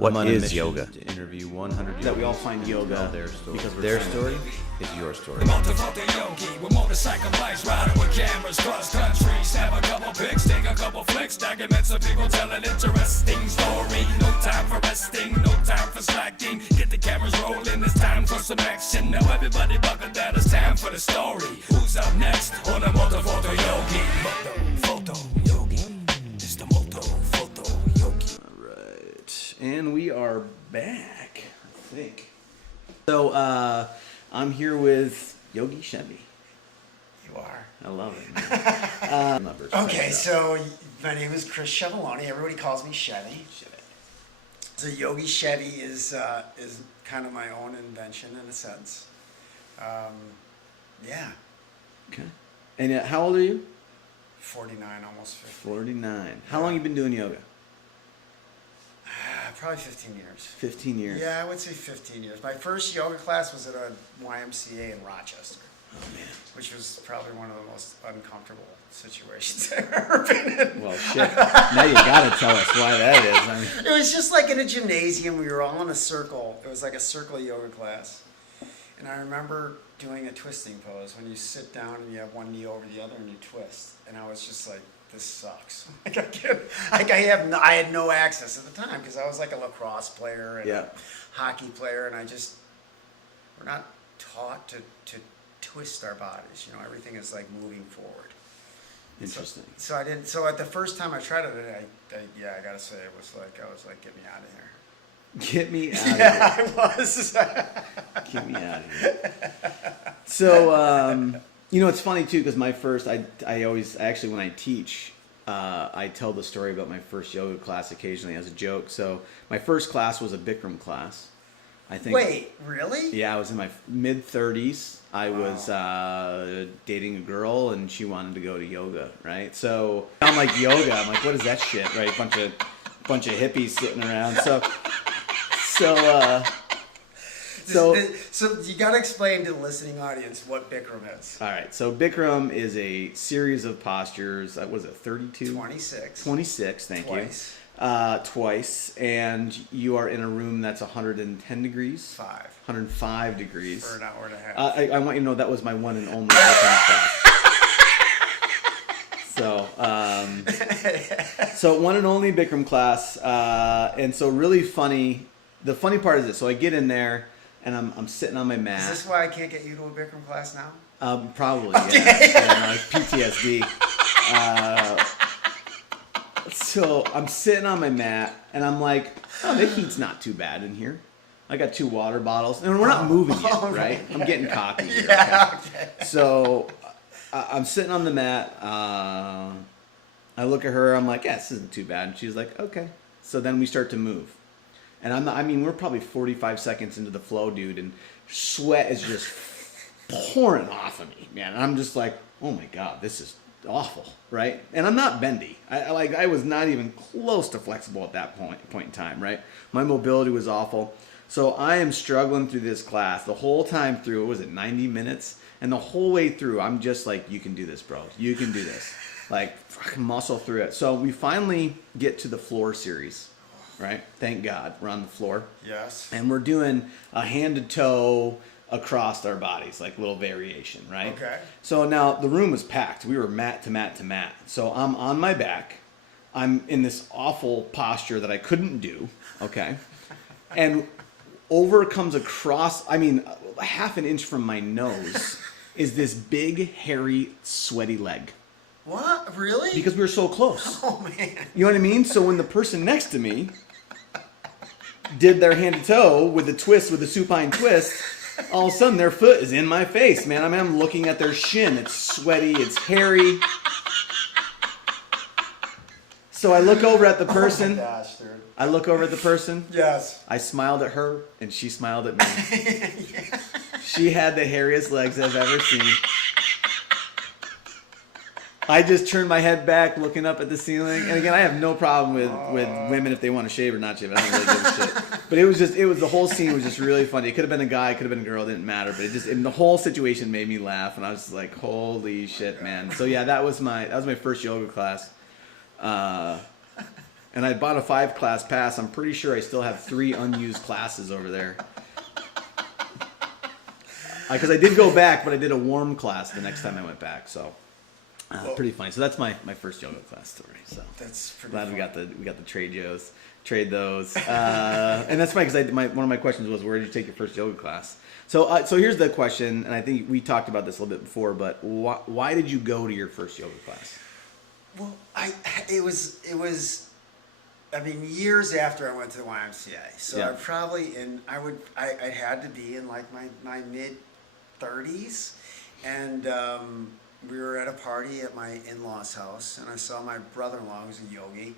What I'm on is a mission yoga? to interview 100 yogis That we all find yoga tell their story. because we're Their trying story is your story. Yogi with motorcycle bikes, riding with cameras cross countries. Have a couple pics, take a couple flicks, documents of people telling interesting story. No time for resting, no time for slacking. Get the cameras rolling, it's time for some action. Now everybody buckle down, it's time for the story. Who's up next on the Photo Yogi? Photo Yogi. It's the Photo Yogi. Alright, and we are back, I think. So, I'm here with Yogi Chevy. You are. I love it. Okay, so my name is Chris Chevaloni. Everybody calls me Chevy. So Yogi Chevy is kind of my own invention in a sense. Yeah, Okay. And how old are you? 49, almost 50. 49. How long you been doing yoga? Probably 15 years. 15 years. Yeah, I would say 15 years. My first yoga class was at a YMCA in Rochester. Oh, man. Which was probably one of the most uncomfortable situations I've ever been in. Well, shit. Now you gotta tell us why that is. I mean, It was just like in a gymnasium. We were all in a circle. It was like a circle yoga class. And I remember doing a twisting pose when you sit down and you have one knee over the other and you twist. And I was just like, this sucks. I had no access at the time because I was like a lacrosse player and a hockey player, and we're not taught to twist our bodies. You know, everything is like moving forward. interesting. So I didn't. So at the first time I tried it, I gotta say I was like, get me out of here. Get me out of here. Yeah, I was. Get me out of here. So, you know, it's funny too, because my first, I actually, when I teach, I tell the story about my first yoga class occasionally as a joke. So my first class was a Bikram class. I think. Wait, really? Yeah, I was in my mid-30s. I was dating a girl, and she wanted to go to yoga, right? So I'm like, yoga. I'm like, what is that shit, right? Bunch of hippies sitting around. So you got to explain to the listening audience what Bikram is. All right. So Bikram is a series of postures. Was it 32? 26. 26. Thank Twice. you. Twice, and you are in a room that's 110 degrees. 105 degrees. For an hour and a half. I want you to know that was my one and only Bikram class. So one and only Bikram class, and so really funny. The funny part is this: so I get in there, and I'm sitting on my mat. Is this why I can't get you to a Bikram class now? Probably, yeah. Like PTSD. So I'm sitting on my mat, and I'm like, oh, the heat's not too bad in here. I got 2 water bottles, and we're not moving yet, right? I'm getting cocky here. Okay? So I'm sitting on the mat. I look at her. I'm like, yeah, this isn't too bad. And she's like, okay. So then we start to move. And we're probably 45 seconds into the flow, dude, and sweat is just pouring off of me, man. And I'm just like, oh my God, this is awful, right? And I'm not bendy. I was not even close to flexible at that point in time, right? My mobility was awful. So I am struggling through this class the whole time through. What was it, 90 minutes? And the whole way through, I'm just like, you can do this, bro. You can do this. Like, fucking muscle through it. So we finally get to the floor series. Right? Thank God we're on the floor. Yes. And we're doing a hand to toe across our bodies, like little variation, right? Okay. So now the room was packed. We were mat to mat to mat. So I'm on my back. I'm in this awful posture that I couldn't do. Okay. And over comes across, half an inch from my nose is this big, hairy, sweaty leg. What? Really? Because we were so close. Oh, man. You know what I mean? So when the person next to me did their hand to toe with the twist, with the supine twist, all of a sudden their foot is in my face, man. I'm looking at their shin. It's sweaty. It's hairy. So I look over at the person. Oh my gosh, dude. I look over at the person. Yes. I smiled at her, and she smiled at me. She had the hairiest legs I've ever seen. I just turned my head back, looking up at the ceiling. And again, I have no problem with women if they want to shave or not shave. I don't really give a shit. But the whole scene was just really funny. It could have been a guy, it could have been a girl, it didn't matter. But the whole situation made me laugh, and I was just like, holy shit, man. So yeah, that was my first yoga class. And I bought a 5-class pass. I'm pretty sure I still have 3 unused classes over there. Because I did go back, but I did a warm class the next time I went back. So pretty funny. So that's my first yoga class story. So That's pretty glad funny. we got the trade those. And that's funny because one of my questions was, where did you take your first yoga class? So here's the question, and I think we talked about this a little bit before, but why did you go to your first yoga class? Well, it was. I mean, years after I went to the YMCA, so Yeah. I probably I had to be in like my mid 30s, and we were at a party at my in-laws' house, and I saw my brother-in-law, who's a yogi,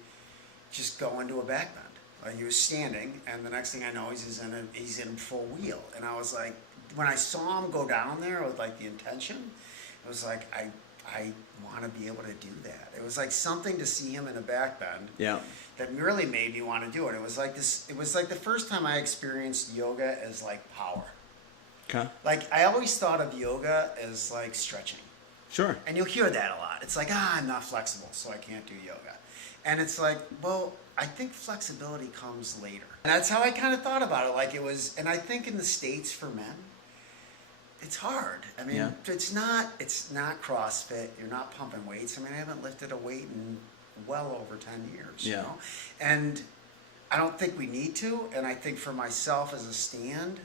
just go into a back bend. Like he was standing, and the next thing I know, he's in full wheel, and I was like, when I saw him go down there with like the intention, it was like I want to be able to do that. It was like something to see him in a back bend. Yeah. That really made me want to do it. It was like this. It was like the first time I experienced yoga as like power. Okay. Like I always thought of yoga as like stretching, Sure. and you'll hear that a lot. It's like, I'm not flexible, so I can't do yoga. And it's like, well, I think flexibility comes later. And that's how I kind of thought about it. Like it was, and I think in the States for men, it's hard. I mean, Yeah. it's not CrossFit. You're not pumping weights. I mean, I haven't lifted a weight in well over 10 years. Yeah. You know? And I don't think we need to. And I think for myself as a stand,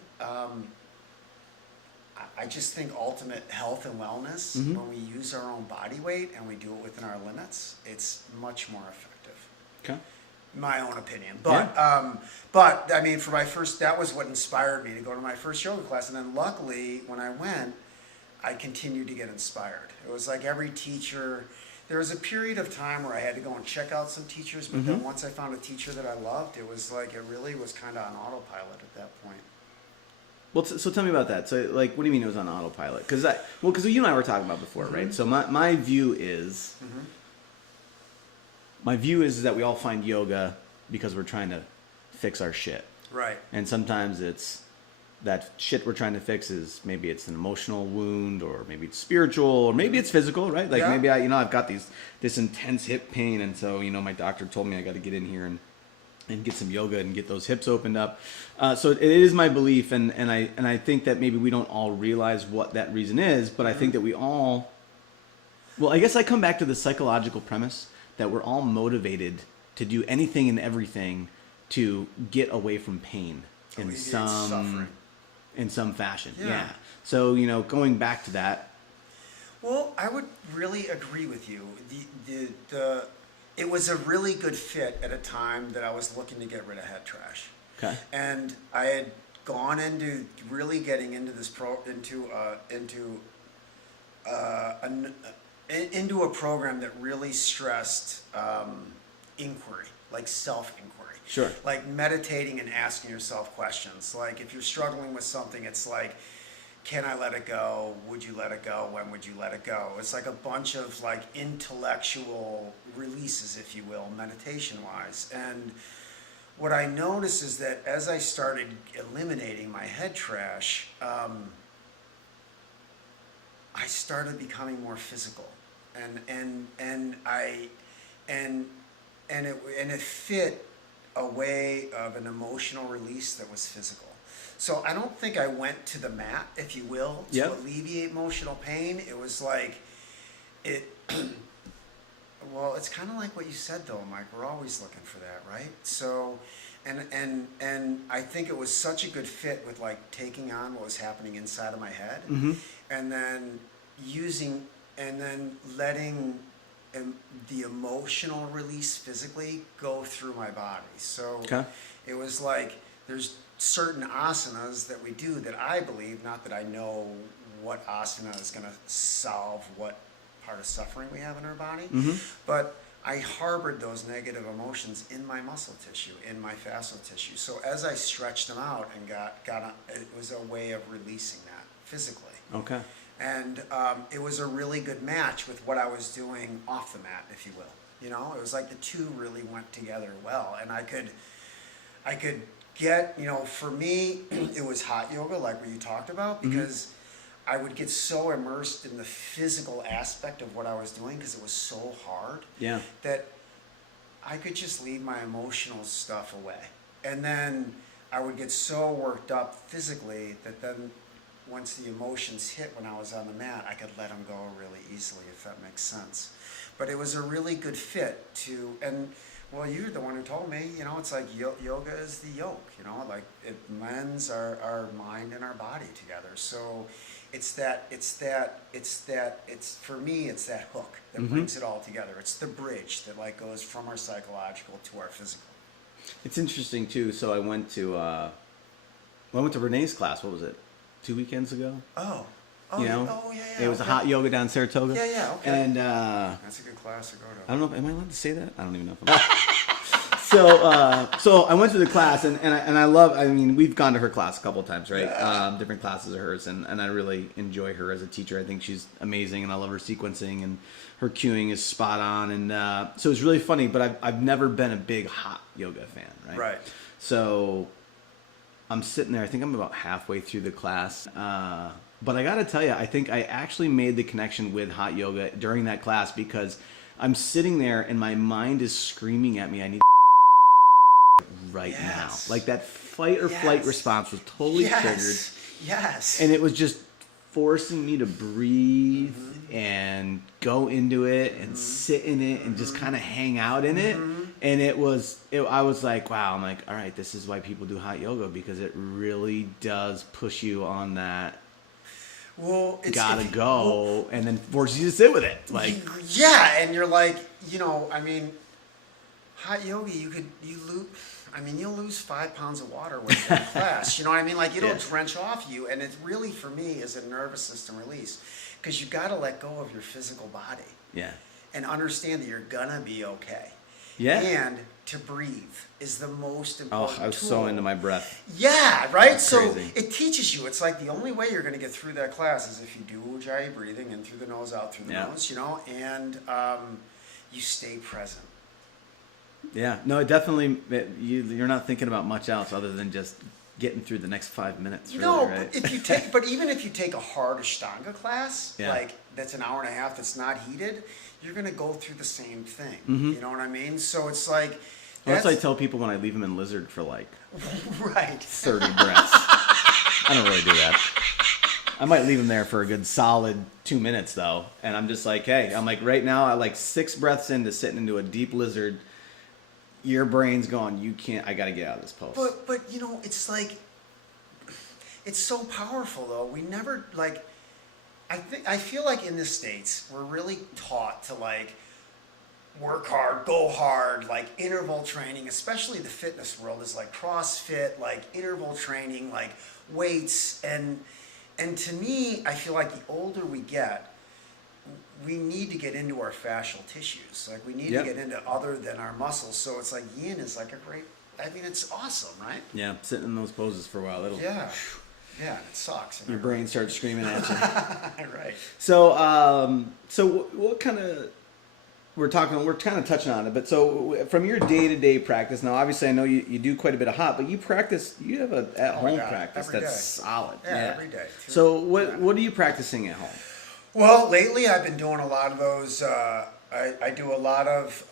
I just think ultimate health and wellness, when we use our own body weight and we do it within our limits, it's much more effective. Okay. My own opinion, but I mean, for my first, that was what inspired me to go to my first yoga class, and then luckily when I went, I continued to get inspired. It was like every teacher. There was a period of time where I had to go and check out some teachers, but then once I found a teacher that I loved, it was like it really was kind of on autopilot at that point. Well, so tell me about that. So, like, what do you mean it was on autopilot? Because you and I were talking about before, right? So my view is, that we all find yoga because we're trying to fix our shit, Right. and sometimes it's that shit we're trying to fix is maybe it's an emotional wound, or maybe it's spiritual, or maybe it's physical, right? Like maybe I've got this intense hip pain, and so my doctor told me I got to get in here and get some yoga and get those hips opened up. So it is my belief, and I think that maybe we don't all realize what that reason is, but I think that we all, well, I guess I come back to the psychological premise that we're all motivated to do anything and everything to get away from pain in Suffering. some fashion. Yeah. Yeah. So, going back to that. Well, I would really agree with you. It was a really good fit at a time that I was looking to get rid of head trash. Okay. And I had gone into really getting into this into a program that really stressed inquiry, like self-inquiry. Sure. Like meditating and asking yourself questions. Like if you're struggling with something, it's like, can I let it go? Would you let it go? When would you let it go? It's like a bunch of like intellectual releases, if you will, meditation-wise. And what I noticed is that as I started eliminating my head trash, I started becoming more physical, and it fit a way of an emotional release that was physical. So I don't think I went to the mat, if you will, to alleviate emotional pain. It was like well, it's kind of like what you said though, Mike. We're always looking for that, right? So, and I think it was such a good fit with like taking on what was happening inside of my head, and then letting the emotional release physically go through my body. So it was like there's certain asanas that we do that I believe, not that I know what asana is going to solve what part of suffering we have in our body, but I harbored those negative emotions in my muscle tissue, in my fascial tissue. So as I stretched them out and it was a way of releasing that physically. Okay. And it was a really good match with what I was doing off the mat, if you will. It was like the two really went together well, and I could get, for me, it was hot yoga, like what you talked about, because I would get so immersed in the physical aspect of what I was doing because it was so hard. Yeah. That I could just leave my emotional stuff away. And then I would get so worked up physically that then once the emotions hit when I was on the mat, I could let them go really easily, if that makes sense. But it was a really good fit to, and well, you're the one who told me, you know, it's like yoga is the yoke, you know, like it blends our mind and our body together. So it's for me, it's that hook that brings it all together. It's the bridge that like goes from our psychological to our physical. It's interesting too. So I went to Renee's class. What was it? 2 weekends ago? Oh, you know? yeah. It was a hot yoga down in Saratoga. Yeah, okay. And that's a good class to go to. I don't know. Am I allowed to say that? I don't even know if I'm. So I went to the class, and I love. I mean, we've gone to her class a couple of times, right? Yeah. Different classes of hers, and I really enjoy her as a teacher. I think she's amazing, and I love her sequencing, and her cueing is spot on. And so it's really funny. But I've never been a big hot yoga fan, right? Right. So I'm sitting there. I think I'm about halfway through the class. But I got to tell you, I think I actually made the connection with hot yoga during that class because I'm sitting there and my mind is screaming at me, I need right now. Like that fight or flight response was totally triggered. Yes. And it was just forcing me to breathe and go into it and sit in it and just kind of hang out in it. And I was like, wow, I'm like, all right, this is why people do hot yoga, because it really does push you on that. Well, it's gotta go, and then forces you to sit with it. Like, yeah, and you're like, you know, I mean, hot yoga, you'll lose 5 pounds of water when you're in class. You know what I mean? Like, it'll drench off you, and it really, for me, is a nervous system release, because you got to let go of your physical body. Yeah. And understand that you're gonna be okay. Yeah. And to breathe is the most important I was tool. so into my breath. Yeah, right? That's so crazy. it teaches you. It's like the only way you're going to get through that class is if you do Ujjayi breathing in through the nose, out through the nose, you know, and you stay present. Yeah. No, it definitely, you're not thinking about much else other than just getting through the next 5 minutes. Really, No, right? but even if you take a hard Ashtanga class, like that's an hour and a half that's not heated, you're going to go through the same thing. You know what I mean? So it's like... That's what I tell people when I leave them in Lizard for like right 30 breaths. I don't really do that. I might leave them there for a good solid 2 minutes though. And I'm just like, hey, I'm like right now, I like 6 breaths into sitting into a deep lizard. Your brain's going, I got to get out of this pose. But you know, it's like, it's so powerful though. We never like, I feel like in the States, we're really taught to like, work hard, go hard, like interval training, especially the fitness world is like CrossFit, like interval training, like weights. And to me, I feel like the older we get, we need to get into our fascial tissues. Like we need to get into other than our muscles. So it's like yin is like a great, I mean, it's awesome, right? Yeah, sitting in those poses for a while. Yeah, it sucks. Your brain starts screaming at you. Right. So, what kind of... We're kind of touching on it, but so from your day-to-day practice, now obviously I know you do quite a bit of hot, but you have a at-home practice that's solid. Yeah, every day. So what are you practicing at home? Well, lately I've been doing a lot of those, I do a lot of,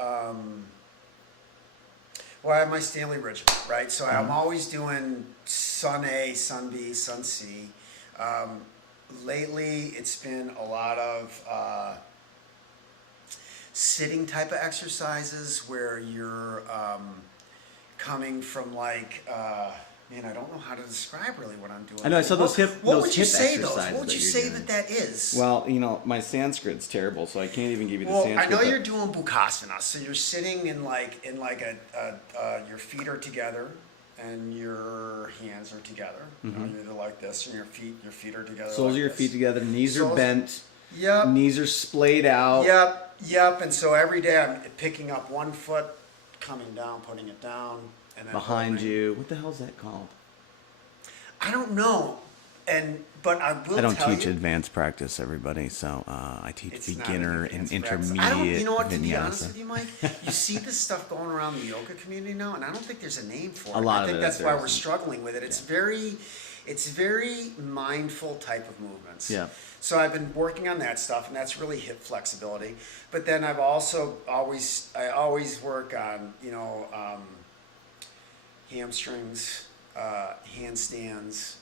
I have my Stanley regimen, right? So I'm always doing Sun A, Sun B, Sun C. Lately it's been a lot of sitting type of exercises where you're coming from like, man, I don't know how to describe really what I'm doing. I know, I saw those hip What would you hip say exercises those? What would you say that is? Well, you know, my Sanskrit's terrible, so I can't even give you the Well, Sanskrit. I know you're doing Bukasana, so you're sitting in like your feet are together and your hands are together. You know, you're either like this, and your feet are together. Soles like of your this. feet together, knees are bent. Yep. Knees are splayed out. Yep. And so every day I'm picking up one foot, coming down, putting it down, and then Behind holding. you. What the hell is that called? I don't know. But I will. I don't tell teach you, advanced practice, everybody. So I teach it's not beginner an and advanced practice. intermediate. You know what? To be vinyasa. honest with you, Mike, you see this stuff going around the yoga community now, and I don't think there's a name for it. A lot I of think it that's there why we're isn't. struggling with it. It's It's very mindful type of movements. Yeah. So I've been working on that stuff, and that's really hip flexibility. But then I've also I always work on, hamstrings, handstands,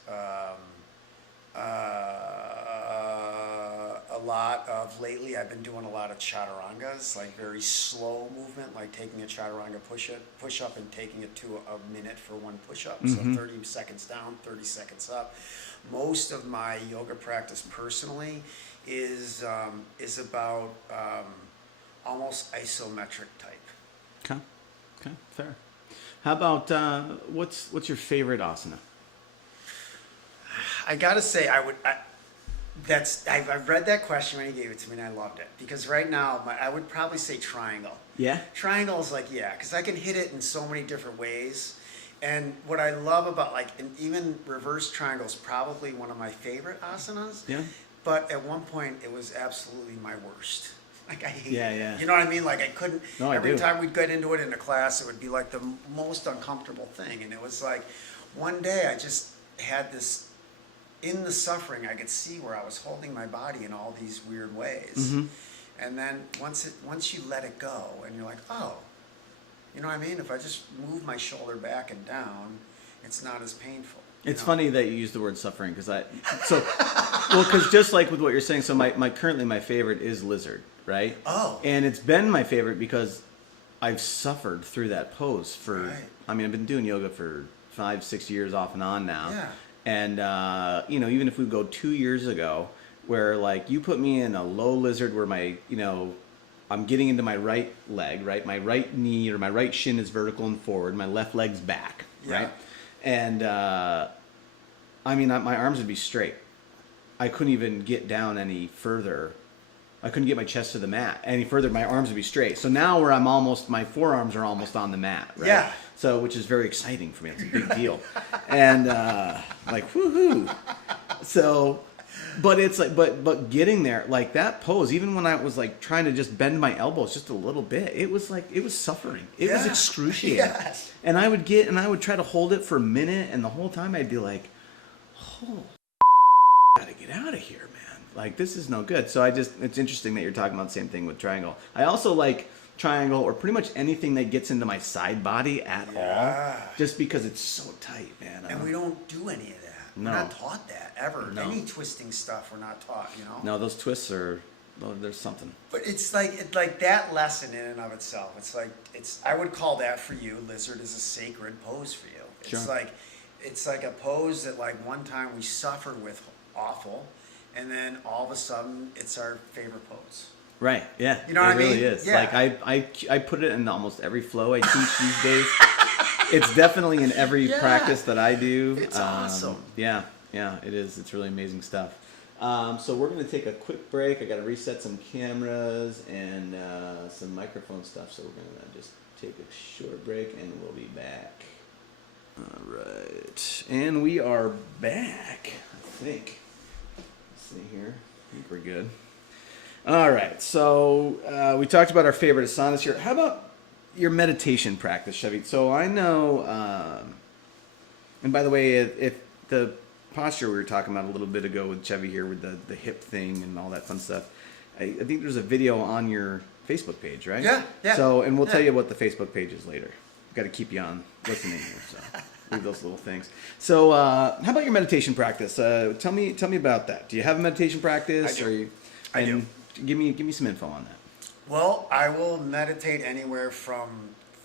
a lot of lately I've been doing a lot of chaturangas, like very slow movement, like taking a chaturanga push up and taking it to a minute for one push up. So 30 seconds down, 30 seconds up. Most of my yoga practice personally is about almost isometric type. Okay, fair. How about what's your favorite asana? I gotta say, I've read that question when he gave it to me, and I loved it, because right now I would probably say triangle. Yeah. Triangle is like, because I can hit it in so many different ways, and what I love about and even reverse triangle is probably one of my favorite asanas. Yeah. But at one point it was absolutely my worst. Like I hated it. Yeah. You know what I mean? Like I couldn't. No, I every do. time we'd get into it in a class, it would be like the most uncomfortable thing, and it was like one day I just had this. In the suffering, I could see where I was holding my body in all these weird ways. And then once you let it go, and you're like, oh, you know what I mean? If I just move my shoulder back and down, it's not as painful. It's funny that you use the word suffering, because because just like with what you're saying, so currently my favorite is lizard, right? Oh. And it's been my favorite because I've suffered through that pose for. Right. I mean, I've been doing yoga for 5-6 years off and on now. Yeah. And even if we go 2 years ago, where like you put me in a low lizard where my I'm getting into my right leg, right, my right knee or my right shin is vertical and forward, my left leg's back, right, and my arms would be straight. I couldn't even get down any further. I couldn't get my chest to the mat any further. My arms would be straight. So now where my forearms are almost on the mat, right? Yeah. So, which is very exciting for me. It's a big deal. And, like, woohoo. So, but it's like, but getting there, like that pose, even when I was like trying to just bend my elbows just a little bit, it was suffering. It was excruciating. Yes. And I would try to hold it for a minute, and the whole time I'd be like, oh, gotta get out of here, man. Like, this is no good. So it's interesting that you're talking about the same thing with triangle. I also like triangle or pretty much anything that gets into my side body at all, just because it's so tight, man. And we don't do any of that. No. We're not taught that ever. No. Any twisting stuff we're not taught, No, those twists there's something. But it's like that lesson in and of itself. I would call that for you, lizard is a sacred pose for you. It's like a pose that like one time we suffered with awful, and then all of a sudden it's our favorite pose. Right, yeah. You know what I mean? It really is. Yeah. Like I put it in almost every flow I teach these days. It's definitely in every practice that I do. It's awesome. Yeah, it is. It's really amazing stuff. So we're going to take a quick break. I got to reset some cameras and some microphone stuff. So we're going to just take a short break and we'll be back. All right. And we are back, I think. Let's see here. I think we're good. All right. So we talked about our favorite asanas here. How about your meditation practice, Chevy? So I know, and by the way, if the posture we were talking about a little bit ago with Chevy here with the hip thing and all that fun stuff, I think there's a video on your Facebook page, right? Yeah. So, and we'll tell you what the Facebook page is later. We've got to keep you on listening here, so leave those little things. So, how about your meditation practice? Tell me about that. Do you have a meditation practice? I do. I do. Give me some info on that. Well, I will meditate anywhere from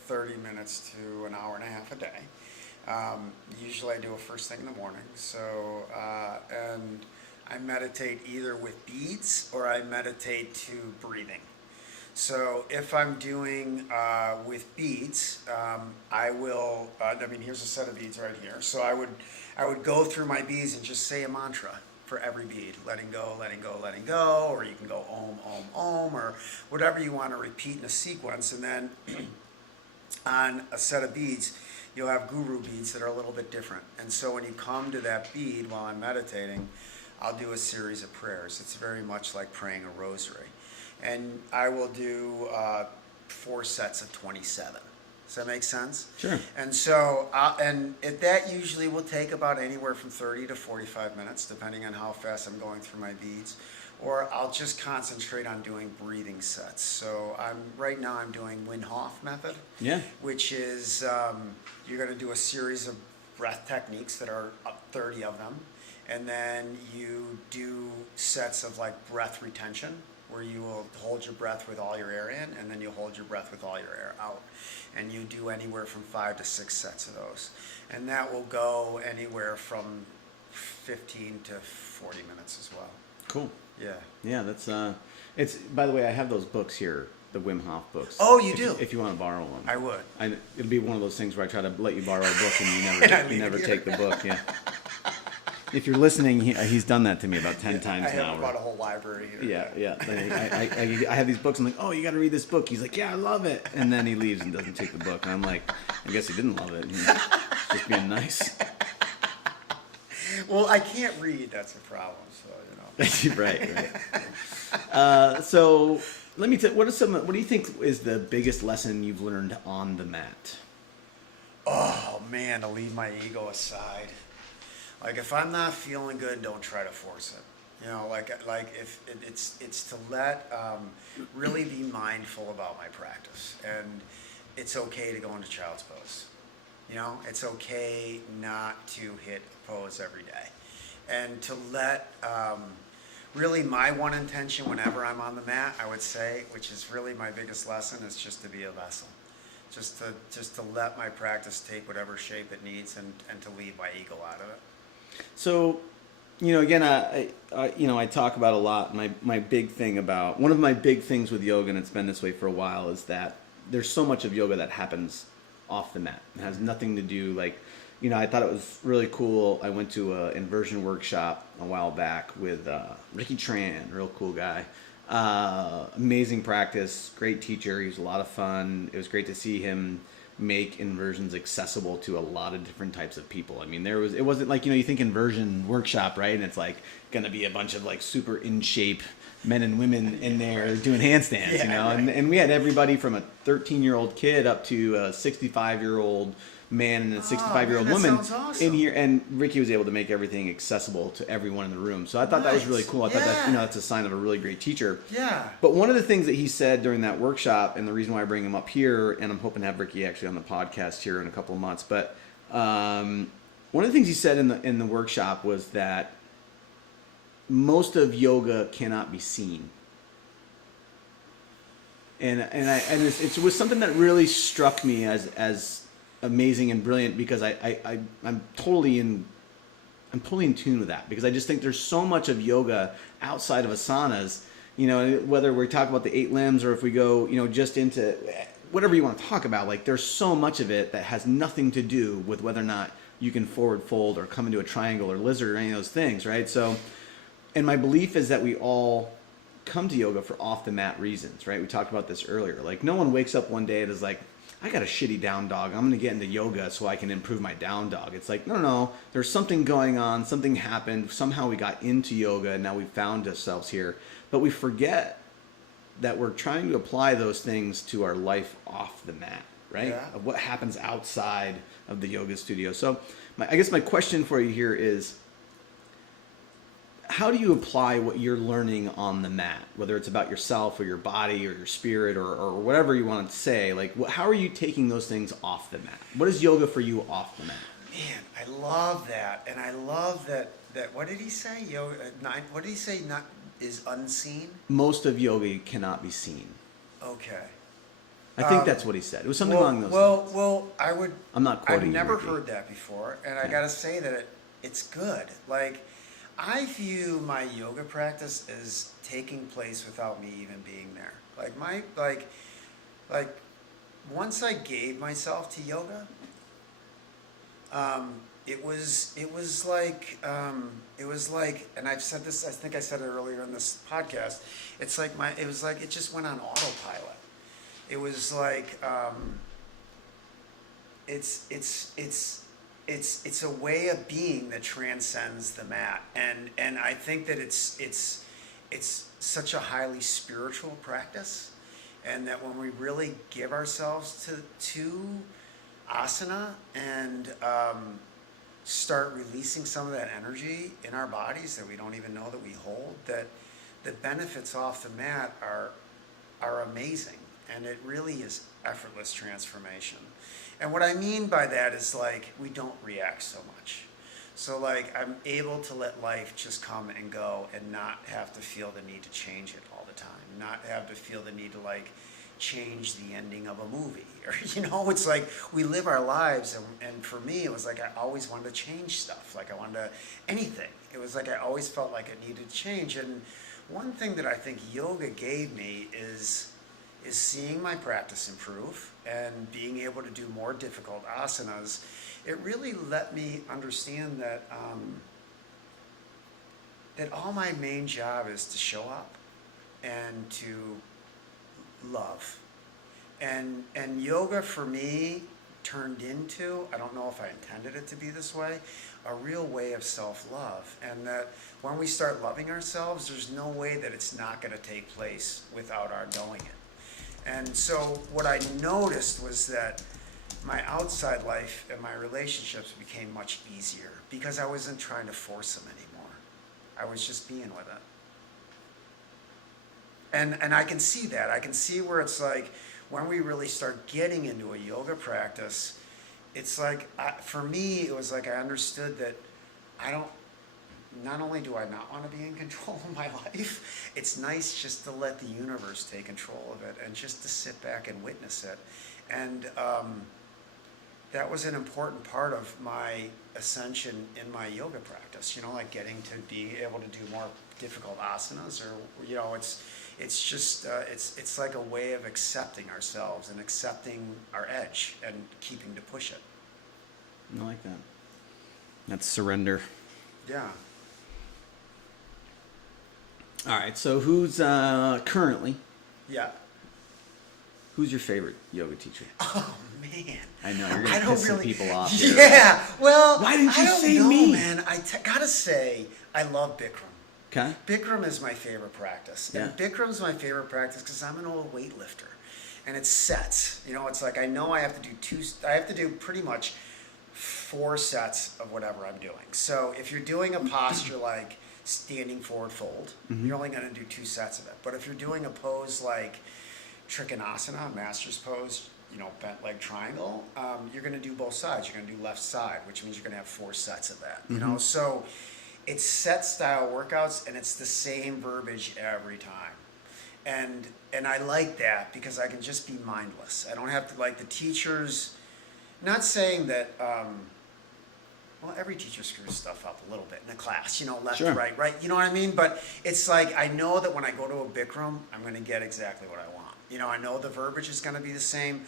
30 minutes to an hour and a half a day. Usually I do it first thing in the morning. So, and I meditate either with beads or I meditate to breathing. So if I'm doing with beads, I will, here's a set of beads right here. So I would go through my beads and just say a mantra for every bead, letting go, letting go, letting go, or you can go om, om, om, or whatever you want to repeat in a sequence. And then on a set of beads, you'll have guru beads that are a little bit different. And so when you come to that bead while I'm meditating, I'll do a series of prayers. It's very much like praying a rosary. And I will do 4 sets of 27. Does that make sense? Sure. And so, that usually will take about anywhere from 30 to 45 minutes, depending on how fast I'm going through my beads. Or I'll just concentrate on doing breathing sets. So right now I'm doing Wim Hof method. Yeah. Which is you're going to do a series of breath techniques that are 30 of them, and then you do sets of like breath retention, where you will hold your breath with all your air in, and then you hold your breath with all your air out. And you do anywhere from 5 to 6 sets of those. And that will go anywhere from 15 to 40 minutes as well. Cool. Yeah. Yeah, that's it's. By the way, I have those books here, the Wim Hof books. Oh, you do? If you want to borrow them, I would. It'll be one of those things where I try to let you borrow a book and you never take the book. Yeah. If you're listening, he's done that to me about 10 times I now. have about a whole library here. Yeah. I have these books. I'm like, oh, you got to read this book. He's like, yeah, I love it. And then he leaves and doesn't take the book. And I'm like, I guess he didn't love it. He's just being nice. Well, I can't read. That's a problem. So right. So let me tell. What do you think is the biggest lesson you've learned on the mat? Oh man, to leave my ego aside. Like if I'm not feeling good, don't try to force it. You know, like if it's to let really be mindful about my practice, and it's okay to go into child's pose. You know, it's okay not to hit a pose every day, and to let really my one intention whenever I'm on the mat, I would say, which is really my biggest lesson, is just to be a vessel, just to let my practice take whatever shape it needs, and to leave my ego out of it. So, again, I talk about a lot. My big thing about one of my big things with yoga, and it's been this way for a while, is that there's so much of yoga that happens off the mat. It has nothing to do I thought it was really cool. I went to an inversion workshop a while back with Ricky Tran, real cool guy. Amazing practice, great teacher. He was a lot of fun. It was great to see him make inversions accessible to a lot of different types of people. I mean, it wasn't like, you think inversion workshop, right? And it's like going to be a bunch of like super in shape men and women in there doing handstands, Right. And we had everybody from a 13-year-old kid up to a 65-year-old man and a 65-year-old woman awesome. in here, and Ricky was able to make everything accessible to everyone in the room. So I thought that was really cool. I thought that that's a sign of a really great teacher. Yeah. But one of the things that he said during that workshop, and the reason why I bring him up here, and I'm hoping to have Ricky actually on the podcast here in a couple of months, but one of the things he said in the workshop was that most of yoga cannot be seen. And it was something that really struck me as amazing and brilliant, because I'm totally in tune with that, because I just think there's so much of yoga outside of asanas, whether we talk about the 8 limbs or if we go, just into whatever you want to talk about, like there's so much of it that has nothing to do with whether or not you can forward fold or come into a triangle or lizard or any of those things, right? So, and my belief is that we all come to yoga for off the mat reasons, right? We talked about this earlier. Like no one wakes up one day and is like, I got a shitty down dog, I'm going to get into yoga so I can improve my down dog. It's like, no, there's something going on, something happened, somehow we got into yoga and now we found ourselves here. But we forget that we're trying to apply those things to our life off the mat, right? Yeah. Of what happens outside of the yoga studio. So I guess my question for you here is, how do you apply what you're learning on the mat, whether it's about yourself or your body or your spirit or whatever you want to say? Like, how are you taking those things off the mat? What is yoga for you off the mat? Man, I love that, and I love that. What did he say? What did he say? Not is unseen. Most of yoga cannot be seen. Okay. I think that's what he said. It was something along those lines. Well, I would. I'm not quoting I've never you, Ricky. heard that before, and I gotta say that it's good. Like, I view my yoga practice as taking place without me even being there. Like once I gave myself to yoga, it was like, and I've said this, I think I said it earlier in this podcast. It just went on autopilot. It was like, it's a way of being that transcends the mat, and I think that it's such a highly spiritual practice, And that when we really give ourselves to asana and start releasing some of that energy in our bodies that we don't even know that we hold, that the benefits off the mat are amazing. And it really is effortless transformation. And what I mean by that is like, we don't react so much. So like, I'm able to let life just come and go and not have to feel the need to change it all the time. Not have to feel the need to like change the ending of a movie. Or, you know, it's like we live our lives. And for me, it was like I always wanted to change stuff. Like I wanted to, anything. It was like I always felt like it needed to change. And one thing that I think yoga gave me is seeing my practice improve and being able to do more difficult asanas. It really let me understand that that all my main job is to show up and to love. And yoga for me turned into, I don't know if I intended it to be this way, a real way of self-love. And that when we start loving ourselves, there's no way that it's not going to take place without our knowing it. And so what I noticed was that my outside life and my relationships became much easier because I wasn't trying to force them anymore. I was just being with it. And I can see that. I can see where it's like when we really start getting into a yoga practice, it's like, for me, it was like I understood that not only do I not want to be in control of my life, it's nice just to let the universe take control of it and just to sit back and witness it. And that was an important part of my ascension in my yoga practice, you know, like getting to be able to do more difficult asanas, or, you know, it's just, it's like a way of accepting ourselves and accepting our edge and keeping to push it. I like that. That's surrender. Yeah. All right, so who's currently, Yeah. who's your favorite yoga teacher? Oh, man. I know, you're going to piss some people off here. Yeah, well, Why didn't you I don't say know, me? Man. Gotta say, I love Bikram. Okay. Bikram is my favorite practice. Yeah. And Bikram's my favorite practice because I'm an old weightlifter. And it's sets. You know, it's like I know I have to do pretty much 4 sets of whatever I'm doing. So if you're doing a posture like standing forward fold, you're only going to do 2 sets of it. But if you're doing a pose like Trikonasana, master's pose, you know, bent leg triangle, you're going to do both sides. You're going to do left side, which means you're going to have 4 sets of that. You know, so it's set style workouts, and it's the same verbiage every time. And I like that because I can just be mindless. I don't have to, like, the teachers, not saying that, well, every teacher screws stuff up a little bit in a class, you know, left, Sure. right, you know what I mean? But it's like, I know that when I go to a Bikram, I'm going to get exactly what I want. You know, I know the verbiage is going to be the same.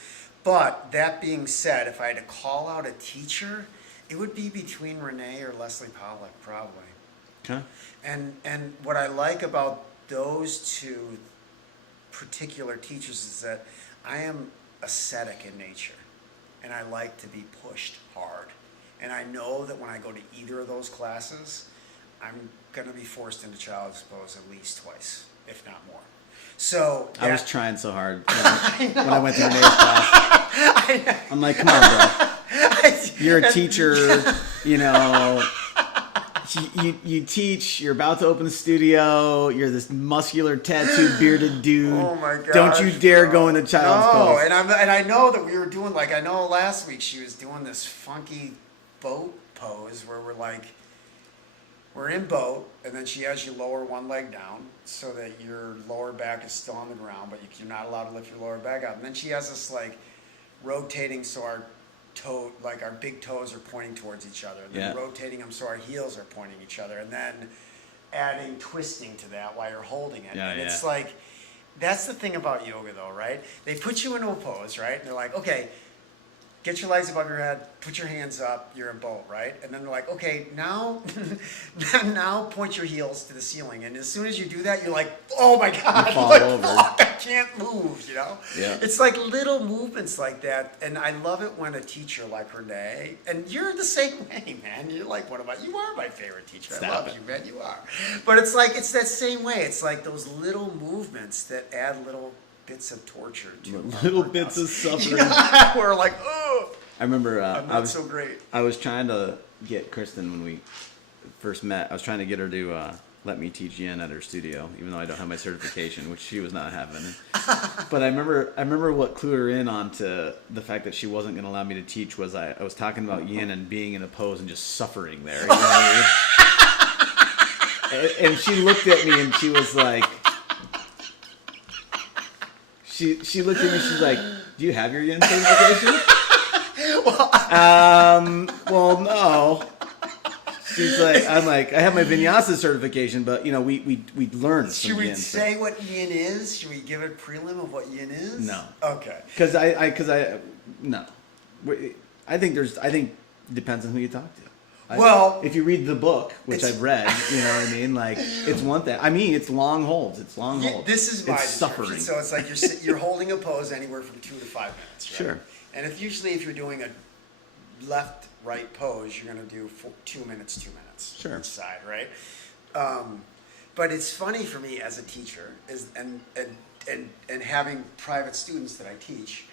But that being said, if I had to call out a teacher, it would be between Renee or Leslie Pollack, probably. Okay. And what I like about those 2 particular teachers is that I am ascetic in nature, and I like to be pushed hard. And I know that when I go to either of those classes, I'm going to be forced into child's pose at least twice, if not more. So I was trying so hard when I went to Renee's class. I'm like, come on, bro. You're a teacher, you know. You teach, you're about to open the studio, you're this muscular, tattooed, bearded dude. Oh my god! Don't you dare go into child's pose. No, and I know that we were doing, like, I know last week she was doing this funky boat pose where we're in boat, and then she has you lower one leg down so that your lower back is still on the ground, but you're not allowed to lift your lower back up. And then she has us like rotating so our our big toes are pointing towards each other, and then rotating them so our heels are pointing each other, and then adding twisting to that while you're holding it. And it's like, that's the thing about yoga though, right? They put you into a pose, right? And they're like, okay, get your legs above your head, put your hands up, you're in boat, right? And then they're like, okay, now point your heels to the ceiling. And as soon as you do that, you're like, oh my God, you fall like, over. fuck, I can't move, you know? Yeah. It's like little movements like that. And I love it when a teacher like Renee, and you're the same way, man. You're like you are my favorite teacher. I love you, man, you are. But it's like, it's that same way. It's like those little movements that add little bits of torture to Little bits of suffering. Yeah, we're like, oh, I remember I'm not so great. I was trying to get Kristen when we first met. I was trying to get her to let me teach yin at her studio, even though I don't have my certification, which she was not having. But I remember what clued her in onto the fact that she wasn't going to allow me to teach was I was talking about yin and being in a pose and just suffering there. You know what I mean? And she looked at me and she was like, she looked at me. She's like, "Do you have your yin certification?" Well, no. She's like, I'm like, I have my vinyasa certification, but you know, we learned. Should we say what yin is? Should we give a prelim of what yin is? No. Okay. Because no. I think it depends on who you talk to. Well, if you read the book, which I've read, you know what I mean. Like, it's one thing. I mean, it's long holds. It's long holds. This is my it's suffering. So it's like you're holding a pose anywhere from 2 to 5 minutes. Right? Sure. And if you're doing a left-right pose, you're going to do 2 minutes, 2 minutes. Sure. Each side, right? But it's funny for me as a teacher and having private students that I teach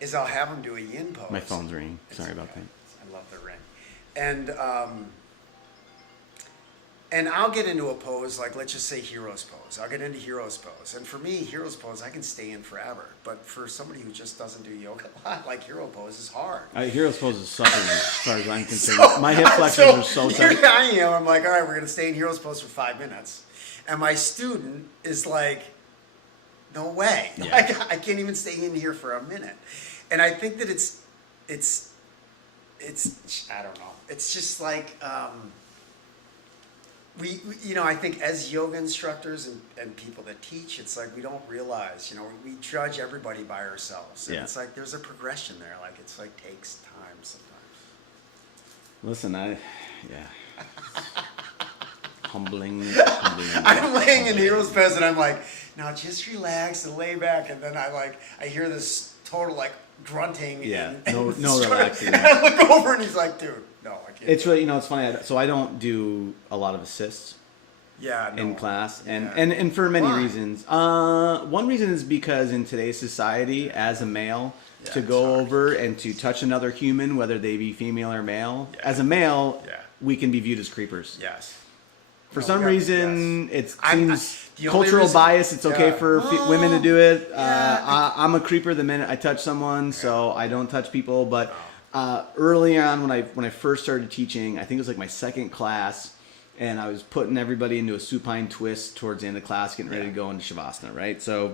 is I'll have them do a yin pose. My phone's ringing. Sorry about that. I love the ring. And I'll get into a pose, like let's just say hero's pose. I'll get into hero's pose. And for me, hero's pose, I can stay in forever. But for somebody who just doesn't do yoga a lot, like hero pose is hard. Hero's pose is suffering as far as I'm concerned. My hip flexors are so tight. Here I am. I'm like, all right, we're going to stay in hero's pose for 5 minutes. And my student is like, no way. Yeah. I can't even stay in here for a minute. And I think that it's I don't know. It's just like, we I think as yoga instructors and people that teach, it's like we don't realize, we judge everybody by ourselves. And Yeah. it's like there's a progression there. Like it's like takes time sometimes. Listen, humbling. I'm laying in hero's pose and I'm like, now just relax and lay back. And then I hear this total like grunting. Yeah, and no relaxing. And I look over and he's like, dude, no, I can't. It's really, it's funny. So I don't do a lot of assists in class, and for many reasons. One reason is because in today's society, as a male, to go over and to touch another human, whether they be female or male, as a male, we can be viewed as creepers. Yes. For some reason, it seems the only cultural reason- bias. It's okay Yeah. for women to do it. Yeah. I'm a creeper the minute I touch someone, so I don't touch people. But early on, when I first started teaching, I think it was like my second class, and I was putting everybody into a supine twist towards the end of class, getting ready to go into shavasana, right? So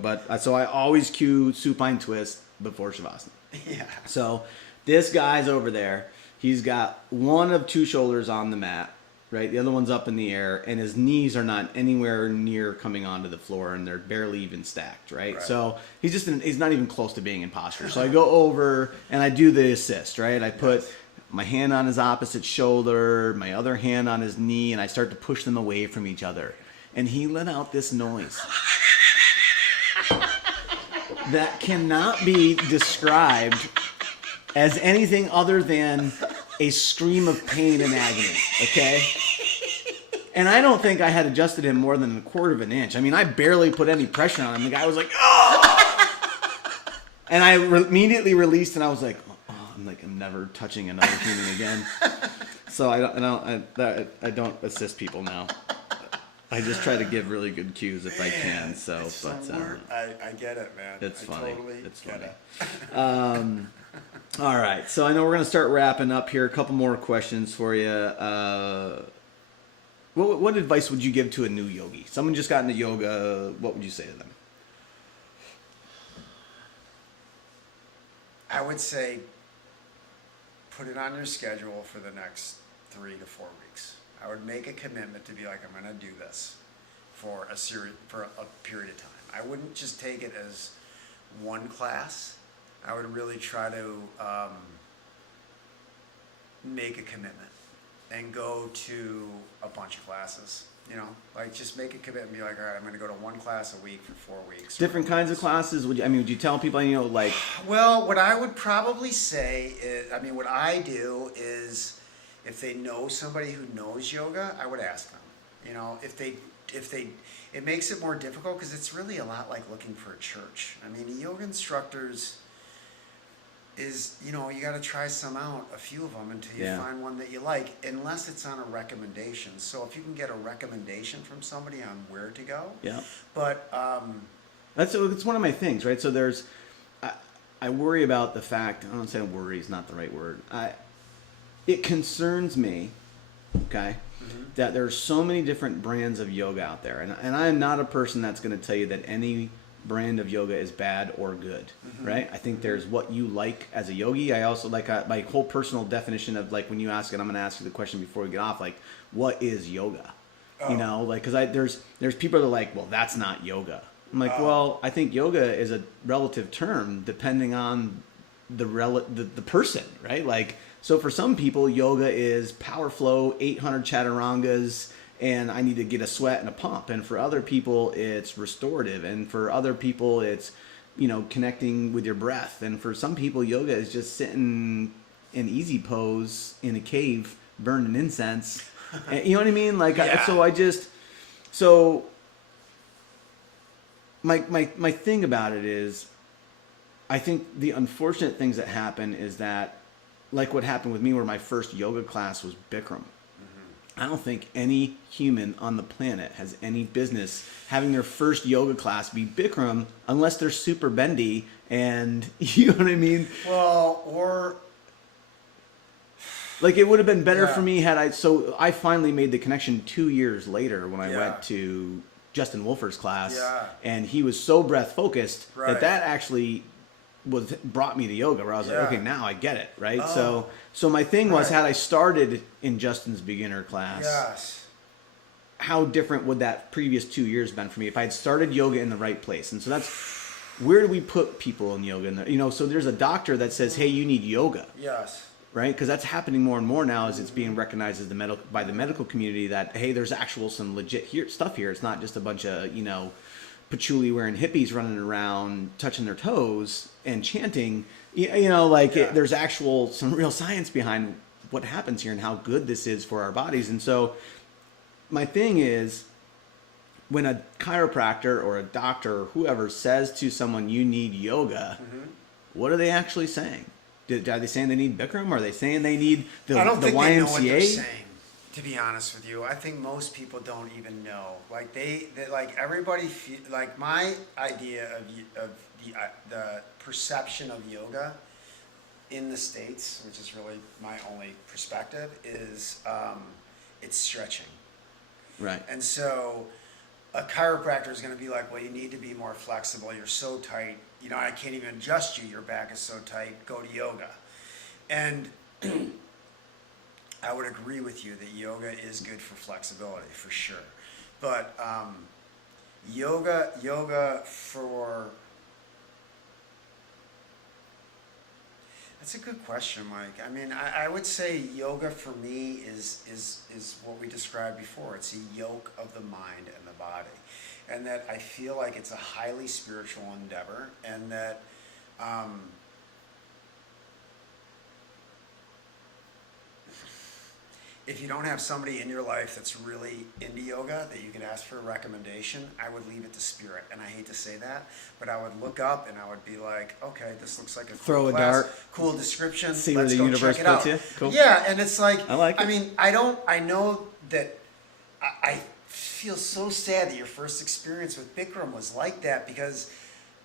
I always cue supine twist before shavasana. Yeah. So this guy's over there. He's got one of two shoulders on the mat, right? The other one's up in the air, and his knees are not anywhere near coming onto the floor, and they're barely even stacked, right? So he's not even close to being in posture. So I go over and I do the assist, right? I put my hand on his opposite shoulder, my other hand on his knee, and I start to push them away from each other. And he let out this noise that cannot be described as anything other than a scream of pain and agony, okay? And I don't think I had adjusted him more than a quarter of an inch. I mean, I barely put any pressure on him. The guy was like, oh! And I immediately released, and I was like, I'm never touching another human again. So I don't assist people now. I just try to give really good cues if I can. So, I get it, man. It's funny. Totally It's get funny. All right, so I know we're going to start wrapping up here. A couple more questions for you. What advice would you give to a new yogi? Someone just got into yoga. What would you say to them? I would say put it on your schedule for the next 3 to 4 weeks. I would make a commitment to be like, I'm going to do this for a period of time. I wouldn't just take it as one class. I would really try to make a commitment and go to a bunch of classes. Like just make a commitment and be like, all right, I'm going to go to one class a week for 4 weeks. Different kinds of classes? Would you tell people, like... Well, what I would probably say is, what I do is, if they know somebody who knows yoga, I would ask them. You know, if they, it makes it more difficult because it's really a lot like looking for a church. I mean, yoga instructors is, you know, you got to try some out, a few of them, until you find one that you like, unless it's on a recommendation. So if you can get a recommendation from somebody on where to go. Yeah. But it's one of my things, right? So there's, I worry about the fact, I don't say worry is not the right word. It concerns me, okay, that there's so many different brands of yoga out there. And I'm not a person that's going to tell you that any brand of yoga is bad or good, right? I think there's what you like as a yogi. I also like my whole personal definition of, like, when you ask it, I'm going to ask you the question before we get off, like, what is yoga? You know, like, because there's people that are like, well, that's not yoga. I'm like, well, I think yoga is a relative term depending on the person, right? Like, so for some people, yoga is power flow, 800 chaturangas, and I need to get a sweat and a pump. And for other people, it's restorative. And for other people, it's, you know, connecting with your breath. And for some people, yoga is just sitting in easy pose in a cave, burning incense. And, you know what I mean? Like, my thing about it is, I think the unfortunate things that happen is that, like what happened with me, where my first yoga class was Bikram. I don't think any human on the planet has any business having their first yoga class be Bikram unless they're super bendy, and you know what I mean? Well, or like, it would have been better for me had I finally made the connection 2 years later when I went to Justin Wolfer's class, and he was so breath focused that actually brought me to yoga, where I was like, okay, now I get it, right? So my thing was, had I started in Justin's beginner class, how different would that previous 2 years been for me if I had started yoga in the right place? And so that's, where do we put people in yoga? You know, so there's a doctor that says, hey, you need yoga. Right? Because that's happening more and more now, as it's being recognized as by the medical community that, hey, there's some legit stuff here. It's not just a bunch of, you know, patchouli wearing hippies running around touching their toes and chanting. You know, like, there's some real science behind what happens here and how good this is for our bodies. And so my thing is, when a chiropractor or a doctor or whoever says to someone, you need yoga, what are they actually saying? Are they saying they need Bikram? Are they saying they need the YMCA? I don't think they know what they're saying, to be honest with you. I think most people don't even know. Like, they like, everybody like, my idea of the perception of yoga in the States, which is really my only perspective, is it's stretching. Right. And so a chiropractor is going to be like, well, you need to be more flexible. You're so tight. You know, I can't even adjust you. Your back is so tight. Go to yoga. And I would agree with you that yoga is good for flexibility, for sure. But yoga for... That's a good question, Mike. I mean, I would say yoga for me is what we described before. It's a yoke of the mind and the body. And that I feel like it's a highly spiritual endeavor, and that if you don't have somebody in your life that's really into yoga that you can ask for a recommendation, I would leave it to spirit. And I hate to say that, but I would look up and I would be like, okay, this looks like a cool class, dart, cool description. See Let's where the go universe check it puts out. you. Cool. Yeah, and it's like, I mean, I know that I feel so sad that your first experience with Bikram was like that, because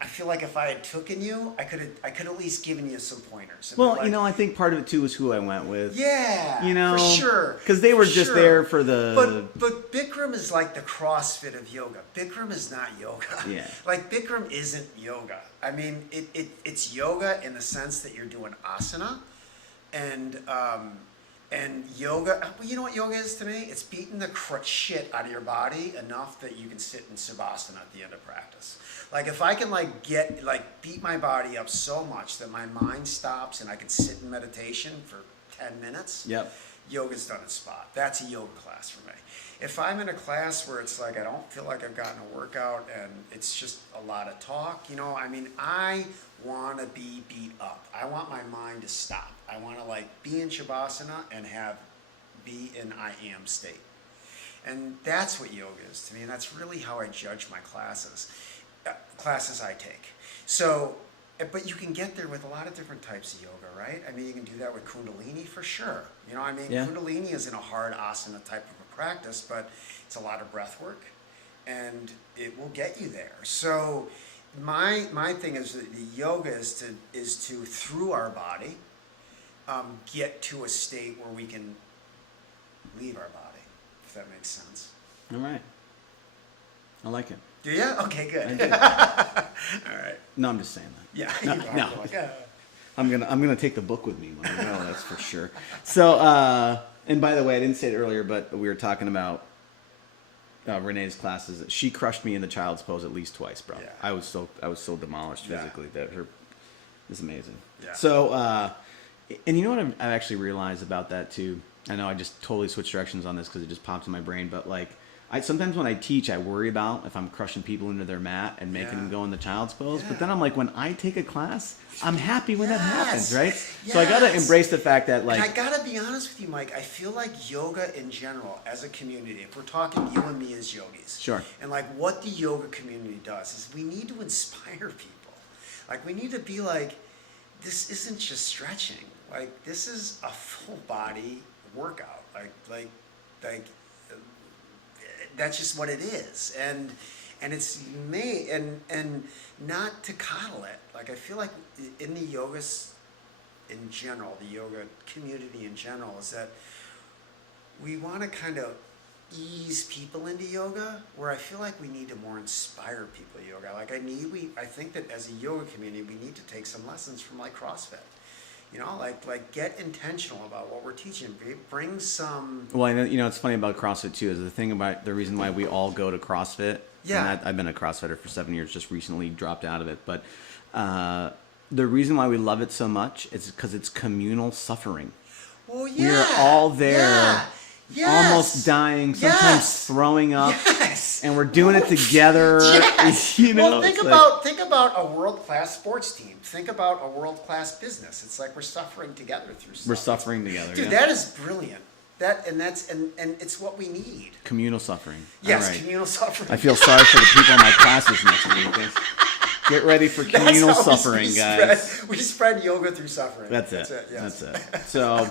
I feel like if I had taken you, I could at least given you some pointers. Well, like, you know, I think part of it too was who I went with. Yeah, you know, for sure. Because they were just there for the. But Bikram is like the CrossFit of yoga. Bikram is not yoga. Yeah. Like, Bikram isn't yoga. I mean, it's yoga in the sense that you're doing asana, and yoga. You know what yoga is to me? It's beating the shit out of your body enough that you can sit in Savasana at the end of practice. Like, if I can beat my body up so much that my mind stops and I can sit in meditation for 10 minutes, yoga's done its spot. That's a yoga class for me. If I'm in a class where it's like I don't feel like I've gotten a workout and it's just a lot of talk, you know, I mean, I want to be beat up. I want my mind to stop. I want to be in Shavasana and be in I am state. And that's what yoga is to me, and that's really how I judge my classes I take. So, but you can get there with a lot of different types of yoga, right? I mean, you can do that with Kundalini for sure. You know, I mean, Yeah. Kundalini isn't a hard asana type of a practice, but it's a lot of breath work, and it will get you there. So, my thing is that the yoga is to through our body, get to a state where we can leave our body, if that makes sense. All right. I like it. Do you? Okay, good. I do. All right. No, I'm just saying that. Yeah. No, you are. no. You're like, I'm gonna take the book with me when I go. That's for sure. So, and by the way, I didn't say it earlier, but we were talking about Renee's classes. She crushed me in the child's pose at least twice, bro. Yeah. I was so demolished Yeah. physically that her is amazing. Yeah. So, and you know what I've actually realized about that too. I know I just totally switched directions on this because it just popped in my brain, but like. Sometimes when I teach, I worry about if I'm crushing people into their mat and making them go in the child's pose. But then I'm like, when I take a class, I'm happy when that happens, right? Yes. So I got to embrace the fact that, like... And I got to be honest with you, Mike. I feel like yoga in general, as a community, if we're talking you and me as yogis. Sure. And like what the yoga community does is we need to inspire people. Like we need to be like, this isn't just stretching. Like this is a full body workout. Like that's just what it is, and it's made and not to coddle it. Like I feel like in the yogas in general, the yoga community in general, is that we want to kind of ease people into yoga, where I feel like we need to more inspire people to yoga. Like I think that as a yoga community, we need to take some lessons from like CrossFit. You know, like get intentional about what we're teaching. Bring some. Well, you know, it's funny about CrossFit too. Is the reason why we all go to CrossFit. Yeah. And I've been a CrossFitter for 7 years. Just recently dropped out of it, but the reason why we love it so much is because it's communal suffering. Well, yeah. We are all there. Yeah. Yes. Almost dying, sometimes Yes. throwing up, Yes. and we're doing it together. Yes. You know, well, think about a world-class sports team. Think about a world-class business. It's like we're suffering together through stuff. We're suffering together. Dude, yeah. that is brilliant. And it's what we need. Communal suffering. Yes, All right. communal suffering. I feel sorry for the people in my classes next week. Get ready for communal That's how suffering, guys. We spread yoga through suffering. That's it. Yes. That's it. So,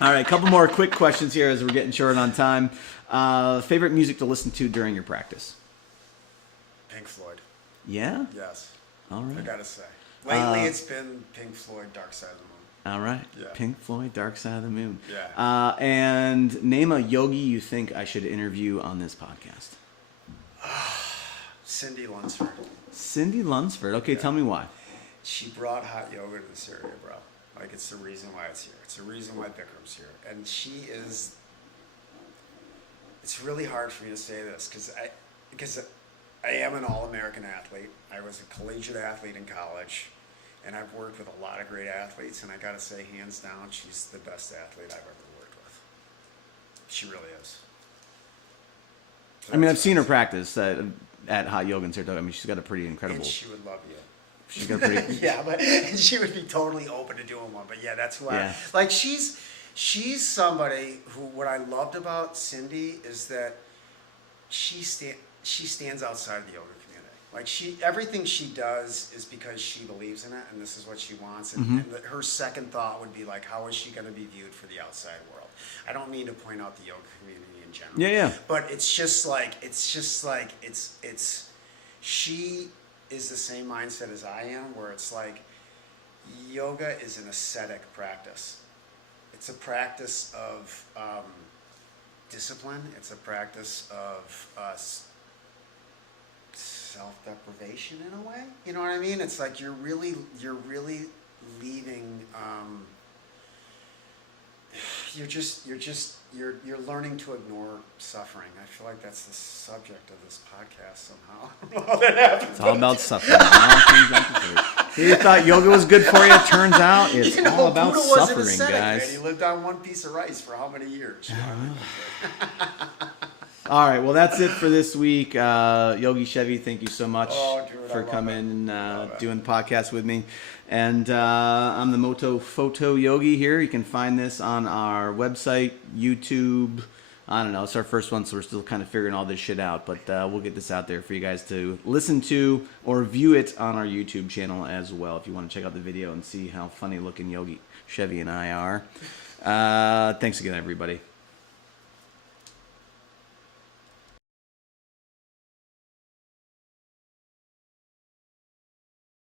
all right, a couple more quick questions here as we're getting short on time. Favorite music to listen to during your practice? Pink Floyd. Yeah? Yes. All right. I gotta say. Lately, it's been Pink Floyd, Dark Side of the Moon. All right. Yeah. Pink Floyd, Dark Side of the Moon. Yeah. And name a yogi you think I should interview on this podcast. Cindy Lunsford. Cindy Lunsford. Okay, tell me why. She brought hot yoga to this area, bro. Like, it's the reason why it's here. It's the reason why Bikram's here. And she is... It's really hard for me to say this because I am an All-American athlete. I was a collegiate athlete in college, and I've worked with a lot of great athletes, and I gotta say, hands down, she's the best athlete I've ever worked with. She really is. So I mean, I've that's seen her awesome. practice at Hot Yoga in Saratoga. I mean, she's got a pretty incredible... And she would love you. She's got a pretty... Yeah, but and she would be totally open to doing one. But yeah, that's who Yeah. I like. She's somebody who, what I loved about Cindy is that she stands outside of the yoga community. Like everything she does is because she believes in it, and this is what she wants. And, and her second thought would be like, how is she going to be viewed for the outside world? I don't mean to point out the yoga community in general. Yeah, yeah. But it's just like she is the same mindset as I am, where it's like yoga is an ascetic practice. It's a practice of discipline. It's a practice of self-deprivation in a way. You know what I mean? It's like you're really leaving. You're learning to ignore suffering. I feel like that's the subject of this podcast somehow. I don't know how that happened. It's all about suffering. It all comes down to food. You thought yoga was good for you. It turns out it's all about Buddha was an suffering, ascetic, guys. man. He lived on one piece of rice for how many years? You know what I mean? All right, well, that's it for this week. Yogi Chevy, thank you so much Dude, for I love coming it. and doing the podcast with me. And I'm the Moto Photo Yogi here. You can find this on our website, YouTube, I don't know. It's our first one, so we're still kind of figuring all this shit out. But we'll get this out there for you guys to listen to or view it on our YouTube channel as well. If you want to check out the video and see how funny looking Yogi, Chevy, and I are. Thanks again, everybody.